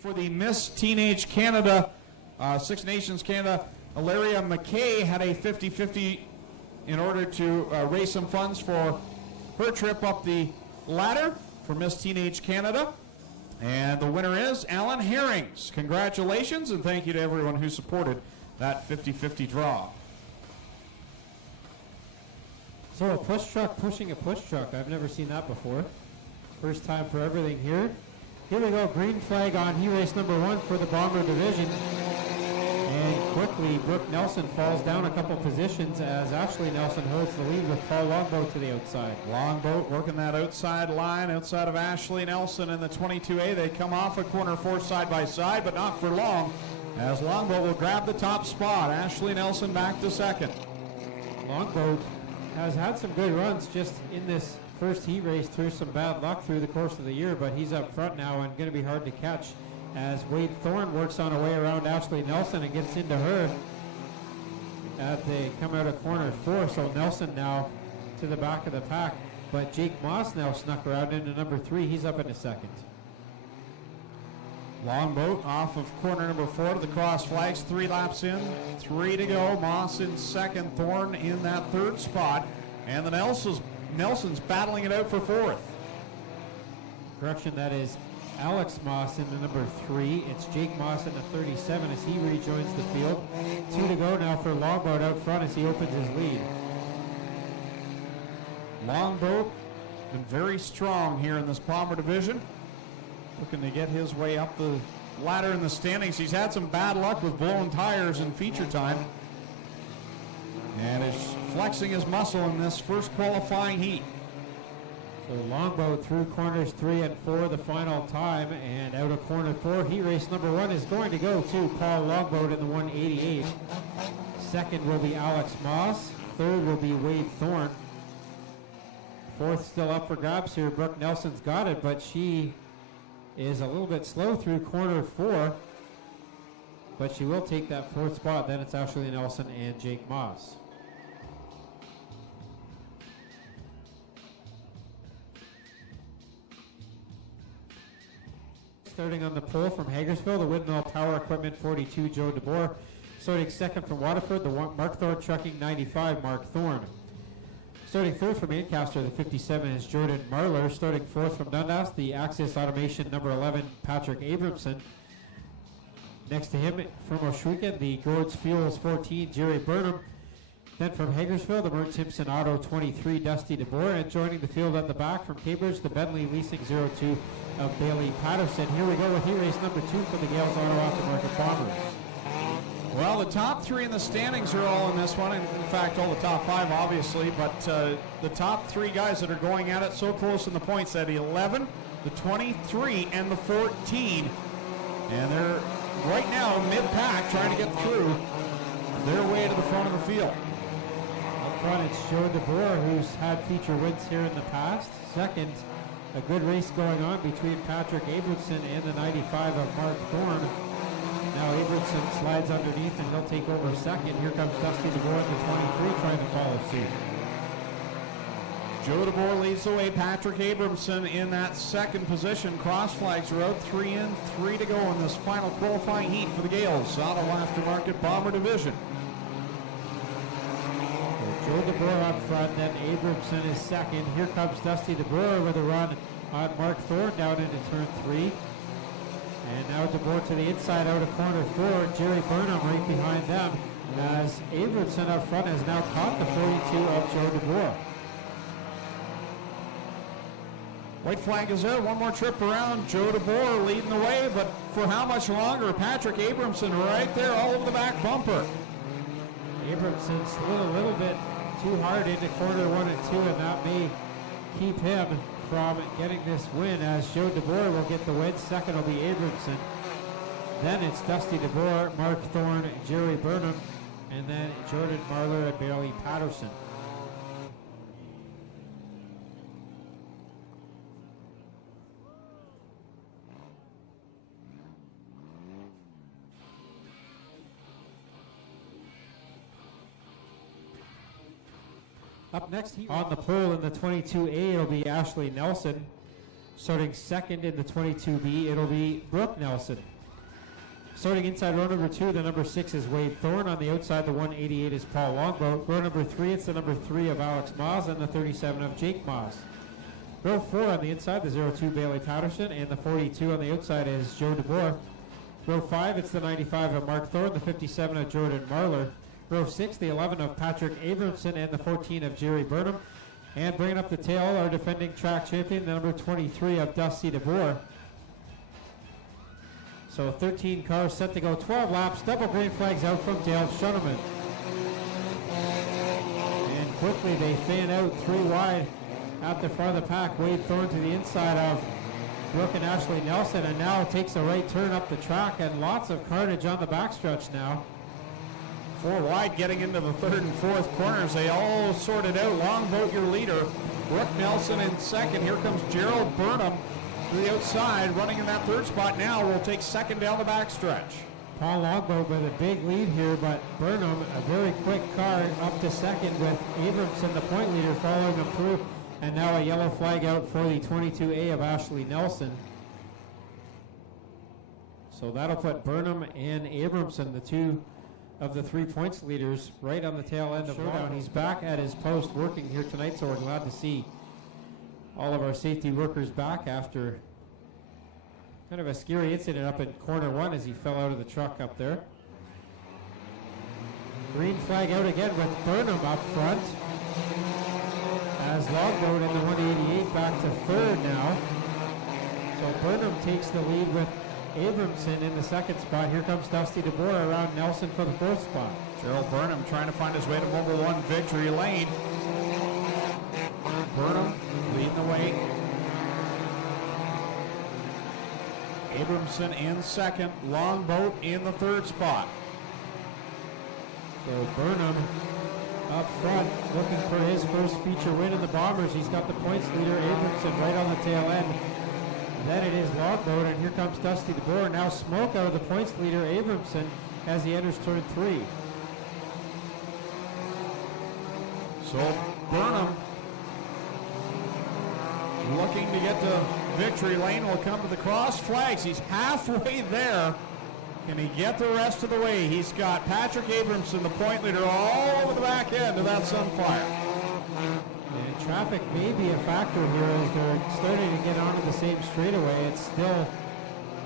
For the Miss Teenage Canada, Six Nations Canada, Ilaria McKay had a 50-50 in order to raise some funds for her trip up the ladder for Miss Teenage Canada. And the winner is Alan Herrings. Congratulations, and thank you to everyone who supported that 50-50 draw. So a push truck pushing a push truck. I've never seen that before. First time for everything here. Here we go, green flag on heat race number 1 for the Bomber Division. And quickly, Brooke Nelson falls down a couple positions as Ashley Nelson holds the lead with Paul Longboat to the outside. Longboat working that outside line, outside of Ashley Nelson in the 22A. They come off a corner 4 side by side, but not for long, as Longboat will grab the top spot. Ashley Nelson back to second. Longboat has had some good runs just in this first heat race through some bad luck through the course of the year, but he's up front now and going to be hard to catch as Wade Thorne works on a way around Ashley Nelson and gets into her as they come out of corner 4. So Nelson now to the back of the pack, but Jake Moss now snuck around into number 3. He's up in a second. Longboat off of corner number 4 to the cross flags. 3 laps in, 3 to go. Moss in second, Thorne in that 3rd spot, and the Nelson's battling it out for 4th. Correction, that is Alex Moss in the number 3. It's Jake Moss in the 37 as he rejoins the field. 2 to go now for Longboat out front as he opens his lead. Longboat been very strong here in this Bomber Division, looking to get his way up the ladder in the standings. He's had some bad luck with blown tires in feature time, and is flexing his muscle in this first qualifying heat. So Longboat through corners 3 and 4 the final time, and out of corner 4, heat race number 1 is going to go to Paul Longboat in the 188. Second will be Alex Moss. Third will be Wade Thorne. 4th still up for grabs here. Brooke Nelson's got it, but she is a little bit slow through corner 4, but she will take that 4th spot. Then it's Ashley Nelson and Jake Moss. Starting on the pole from Hagersville, the Windmill Power Equipment 42, Joe DeBoer. Starting second from Waterford, the Mark Thorne Trucking 95, Mark Thorne. Starting 3rd from Ancaster, the 57 is Jordan Marler. Starting 4th from Dundas, the Axis Automation number 11, Patrick Abramson. Next to him from Oshwika, the Gourds Fuels 14, Jerry Burnham. Then from Hagersville, the Mertz Simpson Auto 23, Dusty DeBoer. And joining the field at the back from Cambridge, the Bentley Leasing 02 of Bailey Patterson. Here we go with heat race number 2 for the Gales Auto Aftermarket Bombers. Well, the top 3 in the standings are all in this one. In fact, all the top 5, obviously. But the top 3 guys that are going at it so close in the points at 11, the 23, and the 14. And they're right now mid-pack trying to get through their way to the front of the field. Up front, it's Joe DeBoer, who's had feature wins here in the past. Second, a good race going on between Patrick Abramson and the 95 of Mark Thorne. Now Abramson slides underneath and he'll take over second. Here comes Dusty DeBoer in the 23 trying to follow suit. Joe DeBoer leads the way. Patrick Abramson in that 2nd position. Cross flags are out, 3 in, 3 to go in this final qualifying heat for the Gales Auto Aftermarket Bomber Division. Joe DeBoer up front, then Abramson is second. Here comes Dusty DeBoer with a run on Mark Thorne down into turn 3. And now DeBoer to the inside out of corner 4. Jerry Burnham right behind them as Abramson up front has now caught the 42 of Joe DeBoer. White flag is out. One more trip around. Joe DeBoer leading the way, but for how much longer? Patrick Abramson right there all over the back bumper. Abramson slid a little bit too hard into corner 1 and 2, and that may keep him from getting this win as Joe DeBoer will get the win. Second will be Abramson. Then it's Dusty DeBoer, Mark Thorne, Jerry Burnham, and then Jordan Marler and Bailey Patterson. Up next on the pole in the 22A, it'll be Ashley Nelson. Starting second in the 22B, it'll be Brooke Nelson. Starting inside row number 2, the number 6 is Wade Thorne. On the outside, the 188 is Paul Longboat. Row number 3, it's the number 3 of Alex Moss and the 37 of Jake Moss. Row 4 on the inside, the 02 Bailey Patterson, and the 42 on the outside is Joe DeBoer. Row 5, it's the 95 of Mark Thorne, the 57 of Jordan Marler. Row 6, the 11 of Patrick Abramson, and the 14 of Jerry Burnham. And bringing up the tail, our defending track champion, the number 23 of Dusty DeBoer. So 13 cars set to go 12 laps. Double green flags out from Dale Shuneman. And quickly they fan out 3 wide at the front of the pack. Wade Thorne to the inside of Brooke and Ashley Nelson, and now takes a right turn up the track, and lots of carnage on the backstretch now. 4 wide getting into the 3rd and 4th corners. They all sorted out. Longboat your leader. Brooke Nelson in second. Here comes Gerald Burnham to the outside, running in that 3rd spot now. Will take second down the backstretch. Paul Longboat with a big lead here, but Burnham, a very quick car up to second with Abramson, the point leader, following him through. And now a yellow flag out for the 22A of Ashley Nelson. So that'll put Burnham and Abramson, the 2 of the 3 points leaders, right on the tail end of showdown. He's back at his post working here tonight, so we're glad to see all of our safety workers back after kind of a scary incident up in corner 1 as he fell out of the truck up there. Green flag out again with Burnham up front, as Longboat in the 188 back to 3rd now. So Burnham takes the lead with Abramson in the 2nd spot. Here comes Dusty DeBoer around Nelson for the 4th spot. Gerald Burnham trying to find his way to Mobile 1 victory lane. Burnham leading the way. Abramson in second. Longboat in the 3rd spot. So Burnham up front looking for his first feature win in the Bombers. He's got the points leader Abramson right on the tail end. Then it is Longboat, and here comes Dusty DeBoer. Now smoke out of the points leader Abramson as he enters turn 3. So Burnham looking to get to victory lane. Will come to the cross flags. He's halfway there. Can he get the rest of the way? He's got Patrick Abramson, the point leader, all over the back end of that Sunfire. And traffic may be a factor here as they're starting to get onto the same straightaway. It's still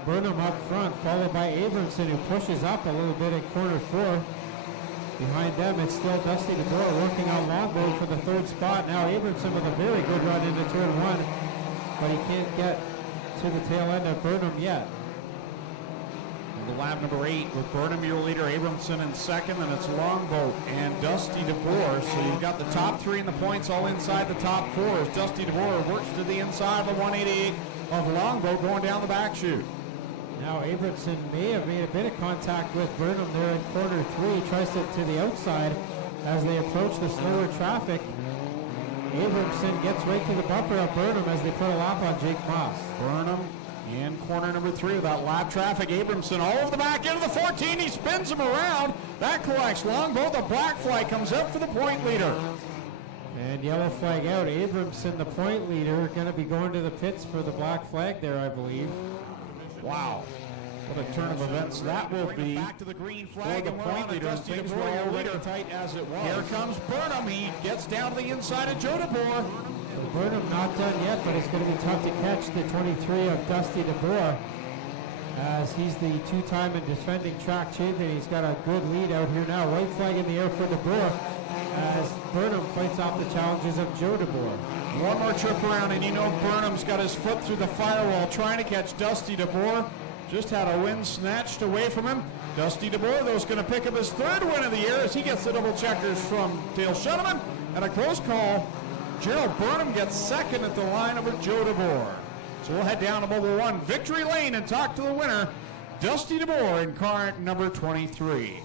Burnham up front, followed by Abramson, who pushes up a little bit at corner 4. Behind them, it's still Dusty DeBoer working on Longboat for the 3rd spot. Now Abramson with a very good run into turn 1, but he can't get to the tail end of Burnham yet. The lap number 8 with Burnham your leader, Abramson in second, and it's Longboat and Dusty DeBoer. So you've got the top 3 in the points all inside the top 4 as Dusty DeBoer works to the inside of the 188 of Longboat going down the back chute. Now Abramson may have made a bit of contact with Burnham there in corner 3. Tries to the outside as they approach the slower traffic. Abramson gets right to the bumper of Burnham as they put a lap on Jake Moss. Burnham in corner number 3 with that lap traffic. Abramson all over the back end of the 14. He spins him around. That collects Longboat. The black flag comes up for the point leader. And yellow flag out. Abramson, the point leader, going to be going to the pits for the black flag there, I believe. Wow. What a turn of events that will be. Back to the green flag for the point leader. Dusty DeBoer already tight as it was. Here comes Burnham. He gets down to the inside of Joe DeBoer. Burnham not done yet, but it's going to be tough to catch the 23 of Dusty DeBoer as he's the 2-time and defending track champion. He's got a good lead out here now. White flag in the air for DeBoer as Burnham fights off the challenges of Joe DeBoer. One more trip around, and you know Burnham's got his foot through the firewall trying to catch Dusty DeBoer. Just had a win snatched away from him. Dusty DeBoer, though, is going to pick up his 3rd win of the year as he gets the double checkers from Dale Shuneman. And a close call. Gerald Burnham gets second at the line over Joe DeBoer. So we'll head down to Mobile 1 victory lane and talk to the winner, Dusty DeBoer in car number 23.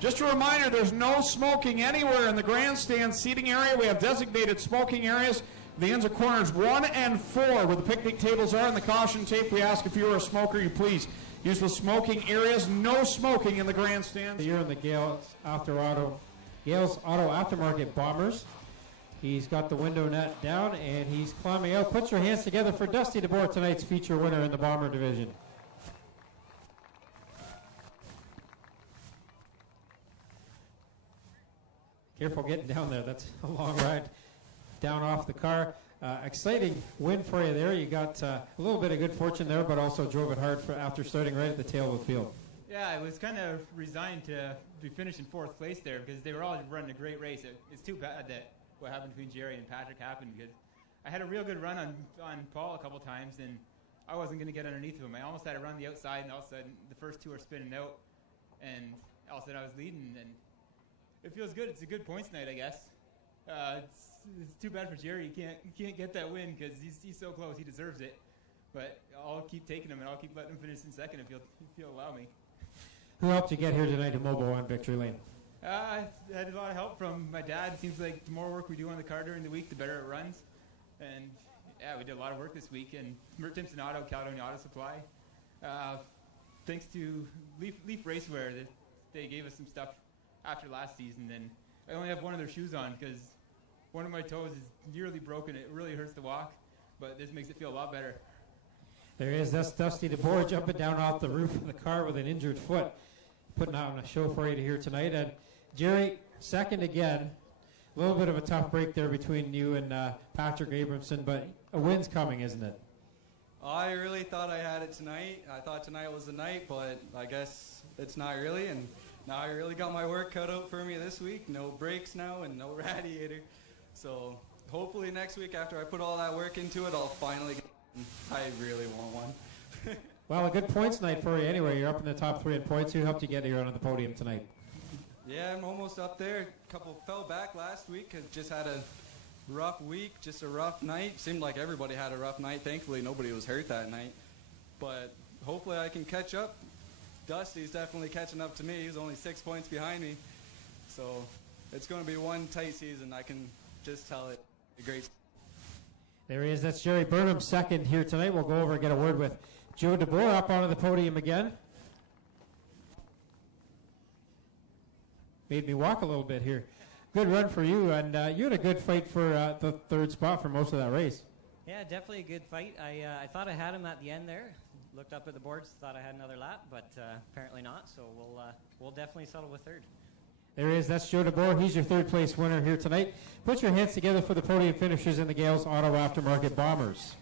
Just a reminder, there's no smoking anywhere in the grandstand seating area. We have designated smoking areas. The ends of corners 1 and 4 where the picnic tables are and the caution tape. We ask if you are a smoker, you please use the smoking areas. No smoking in the grandstands. You're in the Gales Auto Aftermarket Bombers. He's got the window net down, and he's climbing out. Put your hands together for Dusty DeBoer, tonight's feature winner in the Bomber Division. Careful getting down there. That's a long ride down off the car. Exciting win for you there. You got a little bit of good fortune there, but also drove it hard after starting right at the tail of the field. Yeah, I was kind of resigned to be finishing 4th place there because they were all running a great race. It's too bad that what happened between Jerry and Patrick happened because I had a real good run on Paul a couple times, and I wasn't going to get underneath of him. I almost had to run the outside, and all of a sudden the first 2 are spinning out, and all of a sudden I was leading, and it feels good. It's a good points night, I guess. It's too bad for Jerry. He can't get that win because he's so close. He deserves it. But I'll keep taking him, and I'll keep letting him finish in second if he'll allow me. Who helped you get here tonight to Mobile on Victory Lane? I had a lot of help from my dad. It seems like the more work we do on the car during the week, the better it runs. And yeah, we did a lot of work this week. And Timpson Auto, Caledonia Auto Supply. Thanks to Leaf Racewear, they gave us some stuff after last season. And I only have one of their shoes on because one of my toes is nearly broken. It really hurts to walk, but this makes it feel a lot better. There he is. That's Dusty DeBoer jumping down off the roof of the car with an injured foot. Putting on a show for you to hear tonight. And Jerry, second again. A little bit of a tough break there between you and Patrick Abramson, but a win's coming, isn't it? I really thought I had it tonight. I thought tonight was the night, but I guess it's not really. And now I really got my work cut out for me this week. No brakes now and no radiator. So hopefully next week after I put all that work into it, I'll finally get one. I really want one. Well, a good points night for you anyway. You're up in the top 3 in points. Who helped you get here on the podium tonight? Yeah, I'm almost up there. A couple fell back last week. I just had a rough week, just a rough night. Seemed like everybody had a rough night. Thankfully, nobody was hurt that night. But hopefully I can catch up. Dusty's definitely catching up to me. He's only 6 points behind me. So it's going to be one tight season. I can just tell it. A great. There he is. That's Jerry Burnham, second here tonight. We'll go over and get a word with Joe DeBoer up onto the podium again. Made me walk a little bit here. Good run for you, and you had a good fight for the 3rd spot for most of that race. Yeah, definitely a good fight. I thought I had him at the end there. Looked up at the boards, thought I had another lap, but apparently not. So we'll definitely settle with 3rd. There he is. That's Joe DeBoer. He's your 3rd place winner here tonight. Put your hands together for the podium finishers in the Gales Auto Aftermarket Bombers.